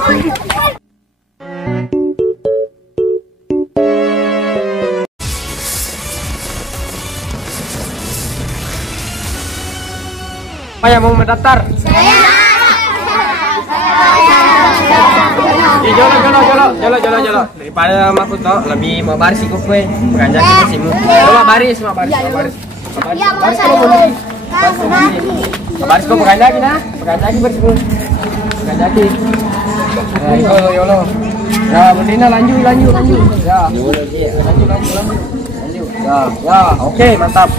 Siapa yang mau mendaftar? Saya. Jolo. Daripada aku tau lebih mau baris ikut gue. Beranjak ke sini. Coba baris. Baris kok beranjak nah. Beranjak bersemu. Beranjak. Yolo. Ya, Bundina lanjut. Ya. Lanjut. Ya, oke, mantap.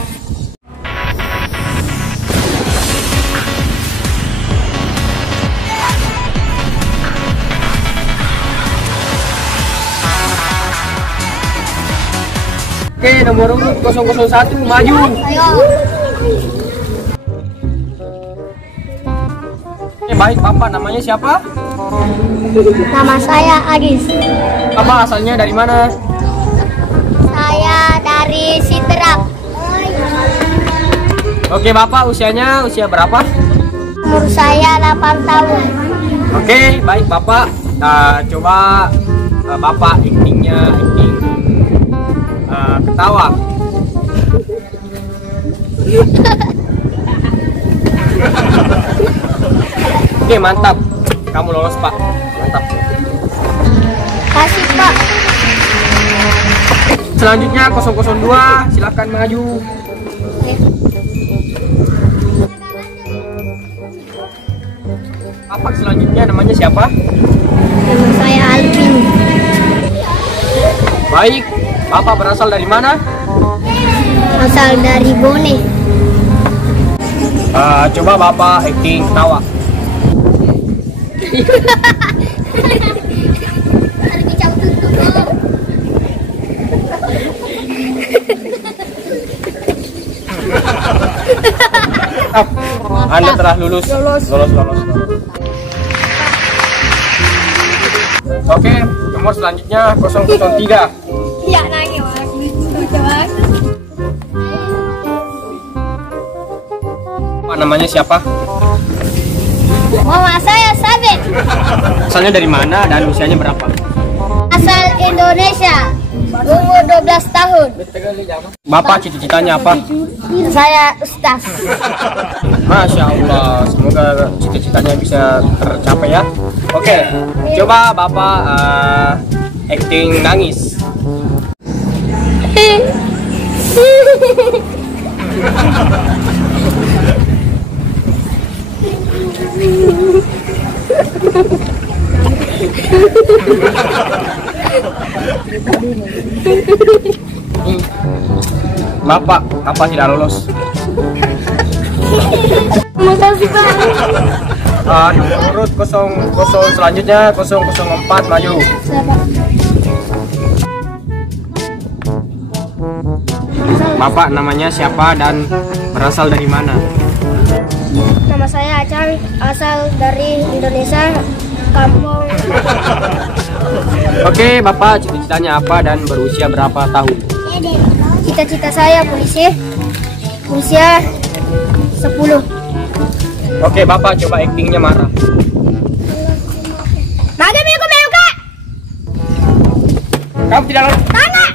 Oke, nomor urut 001 maju. Ayo. Baik, Bapak namanya siapa? Nama saya Agis. Bapak asalnya dari mana? Saya dari Sidrap. Oke, Bapak usia berapa? Umur saya 8 tahun. Oke, baik Bapak. Coba Bapak acting ketawa. Oke, mantap. Kamu lolos, Pak. Mantap. Kasih, Pak. Selanjutnya 002, silakan maju. Bapak selanjutnya namanya siapa? Nama saya Alvin. Baik, Bapak berasal dari mana? Asal dari Bone. Coba Bapak acting ketawa. Anda telah lulus. Oke, nomor selanjutnya 003. Iya, nanya, Mas. Coba. Pak namanya siapa? Mama saya Sabit. Asalnya dari mana dan usianya berapa? Asal Indonesia. Umur 12 tahun. Bapak cita-citanya apa? Saya Ustaz. Masya Allah, semoga cita-citanya bisa tercapai ya. Oke, coba Bapak acting nangis. Bapak tidak lolos. Makasih, Pak. Nomor urut 00 selanjutnya 004 maju. Bapak namanya siapa dan berasal dari mana? Nama saya Acan, asal dari Indonesia, kampung. Oke, Bapak cita-citanya apa dan berusia berapa tahun? Cita-cita saya polisi. Usia 10. Oke, Bapak coba actingnya marah. Kamu tidak lolos. Mana?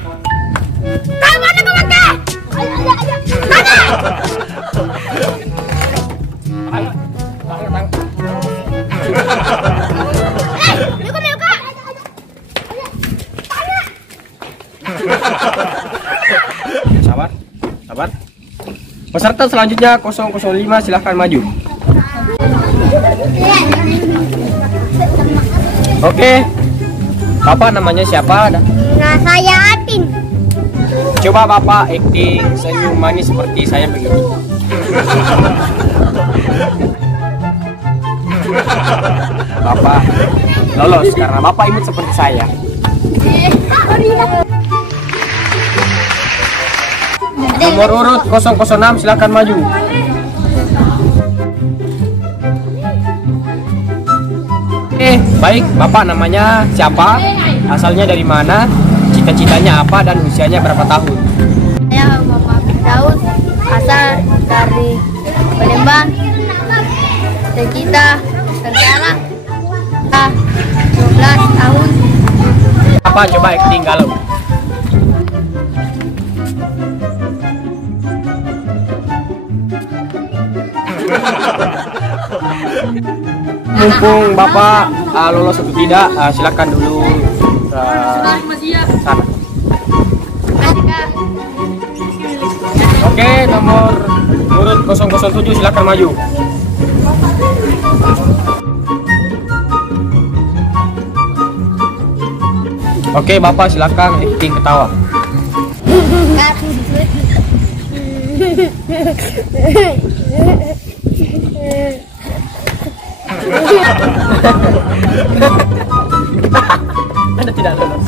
Kamu mana kemana? Ayo. Mana? Sabar. Peserta selanjutnya 005 silahkan maju. Oke. Bapak namanya siapa? Nah, saya Atin. Coba Bapak acting senyum manis seperti saya begini. Bapak lolos karena Bapak imut seperti saya. Nomor urut 006 silakan maju. Baik, Bapak namanya siapa? Asalnya dari mana? Cita-citanya apa dan usianya berapa tahun? Saya Bapak Daud, asal dari Palembang. Cita-cita tentara tahun. Apa coba acting galau? Mumpung Bapak lolos atau tidak, silakan dulu sana. Oke, nomor urut 007 silakan maju. Oke, Bapak silakan acting ketawa. Anda tidak lolos.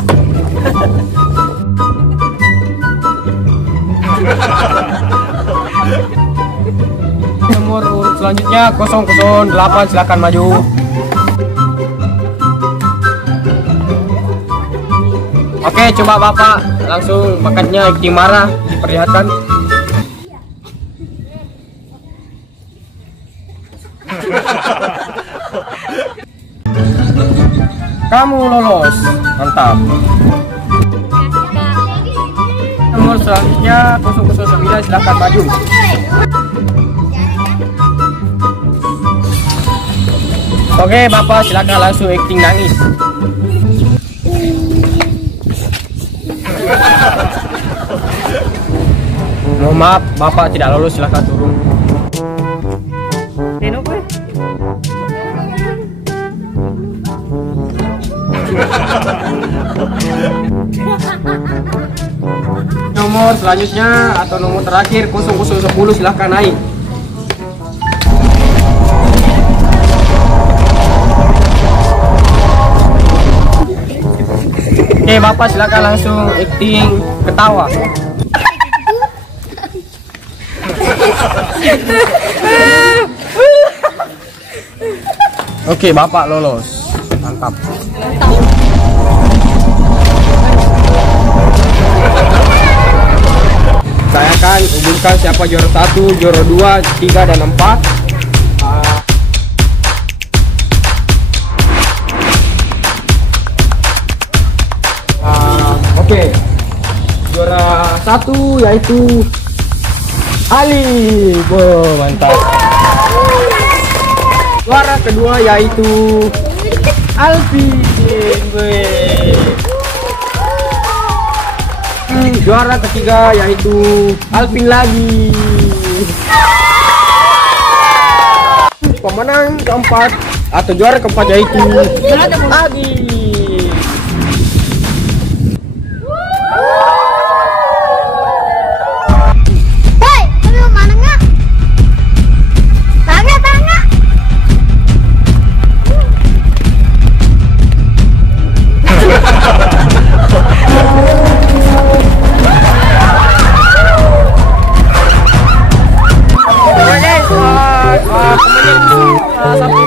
Nomor urut selanjutnya 008 silakan maju. Oke, coba Bapak langsung bakatnya acting marah diperlihatkan. Kamu lolos, mantap. Nomor selanjutnya 009 silakan maju. Oke, Bapak silakan langsung acting nangis. Mohon maaf, Bapak tidak lolos, silakan turun. Nomor selanjutnya atau nomor terakhir 0010 silahkan naik. Oke, Bapak silakan langsung acting ketawa. Oke, Bapak lolos. Mantap. Saya akan umumkan siapa juara 1, juara 2, 3 dan 4. Oke. Juara 1 yaitu Ali. Mantap. Juara kedua yaitu Alvin. Juara ketiga yaitu Alvin lagi. Pemenang keempat atau juara keempat yaitu Adi. Hei, kamu mau mana nggak? Bangga. Satu.